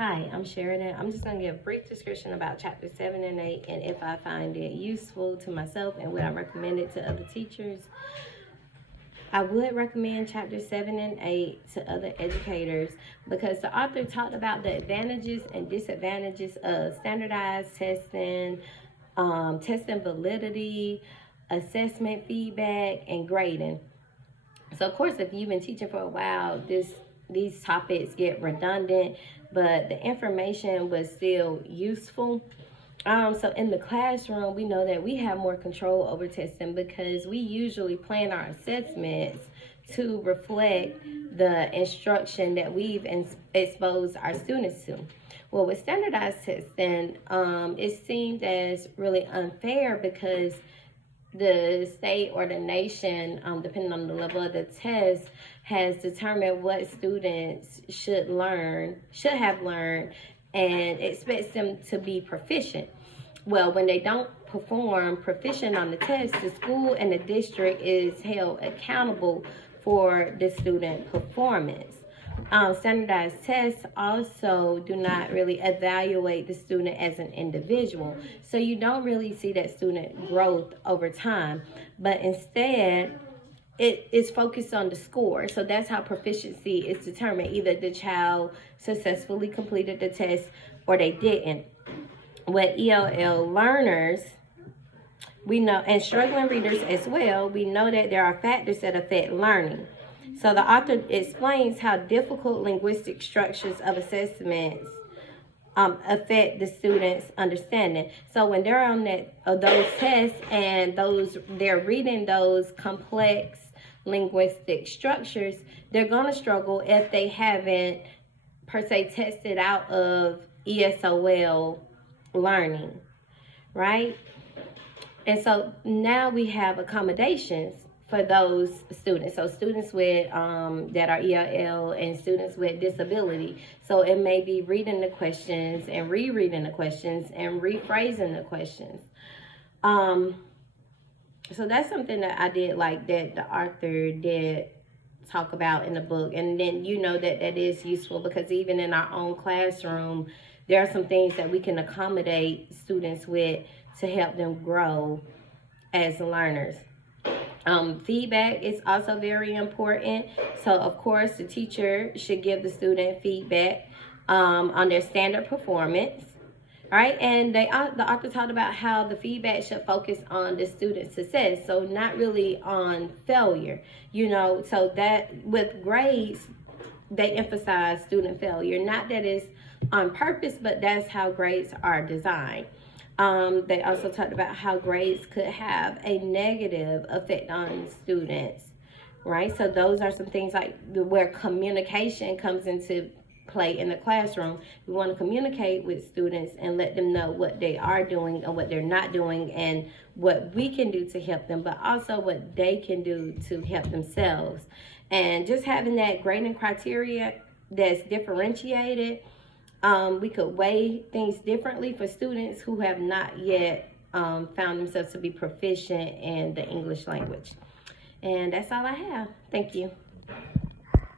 Hi, I'm Sheridan. I'm just going to give a brief description about Chapter 7 and 8 and if I find it useful to myself and would I recommend it to other teachers. I would recommend Chapter 7 and 8 to other educators because the author talked about the advantages and disadvantages of standardized testing, testing validity, assessment feedback, and grading. So of course, if you've been teaching for a while, these topics get redundant, but the information was still useful. So in the classroom, we know that we have more control over testing because we usually plan our assessments to reflect the instruction that we've exposed our students to. Well, with standardized testing, it seemed as really unfair because the state or the nation, depending on the level of the test, has determined what students should have learned, and expects them to be proficient. Well, when they don't perform proficient on the test, the school and the district is held accountable for the student performance. Standardized tests also do not really evaluate the student as an individual. So you don't really see that student growth over time, but instead it is focused on the score. So that's how proficiency is determined. Either the child successfully completed the test or they didn't. With ELL learners, we know, and struggling readers as well, we know that there are factors that affect learning. So the author explains how difficult linguistic structures of assessments affect the students' understanding. So when they're on those tests and they're reading those complex linguistic structures, they're going to struggle if they haven't per se tested out of ESOL learning, right? And so now we have accommodations for those students. So students with that are ELL and students with disability. So it may be reading the questions and rereading the questions and rephrasing the questions. So that's something that I did like that the author did talk about in the book. And then you know that is useful because even in our own classroom, there are some things that we can accommodate students with to help them grow as learners. Feedback is also very important. So of course the teacher should give the student feedback on their standard performance. All right, and the author talked about how the feedback should focus on the student's success, so not really on failure. So that with grades, they emphasize student failure. Not that it's on purpose, but that's how grades are designed. They also talked about how grades could have a negative effect on students, right? So those are some things like where communication comes into play in the classroom. We want to communicate with students and let them know what they are doing and what they're not doing and what we can do to help them, but also what they can do to help themselves. And just having that grading criteria that's differentiated, we could weigh things differently for students who have not yet found themselves to be proficient in the English language. And that's all I have. Thank you.